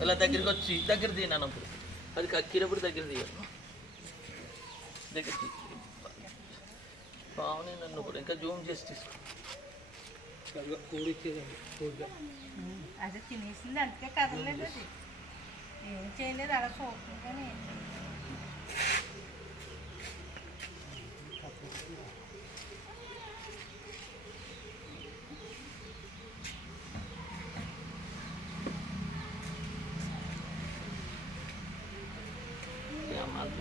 ఇలా దగ్గరికి వచ్చి దగ్గర తీయను అప్పుడు. అది కక్కినప్పుడు దగ్గర తీయను దగ్గర తీ బాగుంది నన్ను కూడా ఇంకా జూమ్ చేసి తీసుకో. అది తినేసింది అందుకే కదలలేదు అది. ఏం చేయలేదు అలా చూస్తుంది కానీ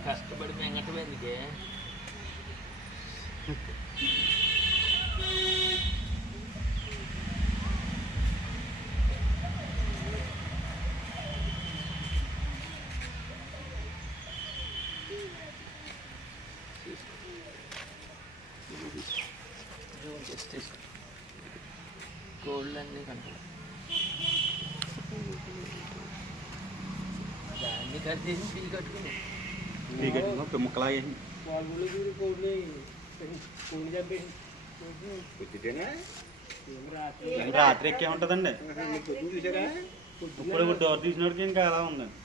కష్టపడి మెంగటం ఎందుకే? గోల్డ్ అన్నీ కంటారు దాన్ని కట్టేసి బిల్ కట్టుకున్నాం పిల్లి కట్టుకుని ముక్కలాగేసి రాత్రి? ఎక్కే ఉంటుందండి ఇప్పుడు డోర్ తీసినోడికి ఇంకా అలా ఉందండి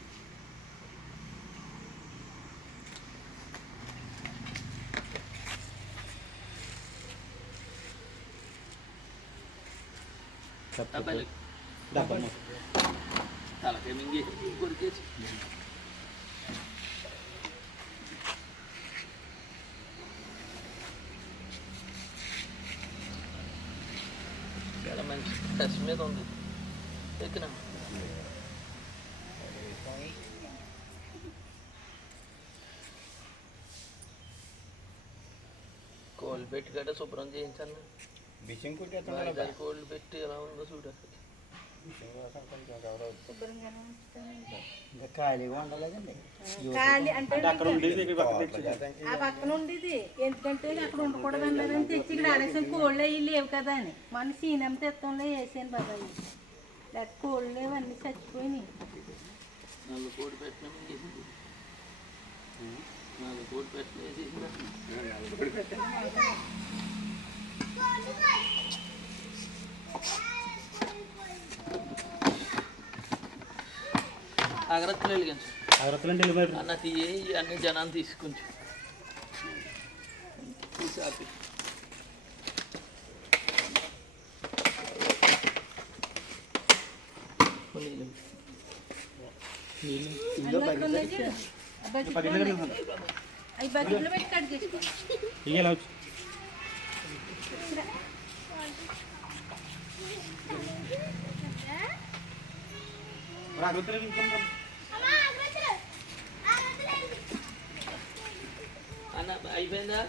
డబ్బా మింగేసి కొరికేసి చాలా మంచి టచ్ మీద ఉంది ఎక్కినా కోళ్ళు పెట్టి గట్ట శుభ్రం చేయించాను బిషం కోళ్ళు పెట్టి ఎలా ఉందో చూడాలి శుభ్రంగానే ఉంచుతానండి. ఖాళీగా ఉండలేదండి. ఖాళీ అంటే అంటే అక్కడ ఉండేది ఇక్కడ పక్కన తెచ్చేది. ఆ పక్కన ఉండేది. ఎందుకంటే అక్కడ ఉండకూడదు అన్నారని తెచ్చి ఇక్కడ కోళ్ళు అవి లేవు కదా అని. మన సీనం తెత్తంలో వేసాను బాబాయ్. లేకపోతే కోళ్ళు లేవు అన్నీ చచ్చిపోయినాయి. అగరత్తులు వెలిగించు. అగరత్తులు అంటే వెళ్ళిపోయారు అన్న తీయి అన్ని జనాన్ని తీసుకుంచు. తీసి ఆపి పది ఉన్నాయి. లీటర్లు ఉంది. అవి బకెట్లో పెట్టి కట్ చేసుకో ఇక ఎలా వచ్చి అగరత్తులు ఎందుకు అన్న అయిపోయిందా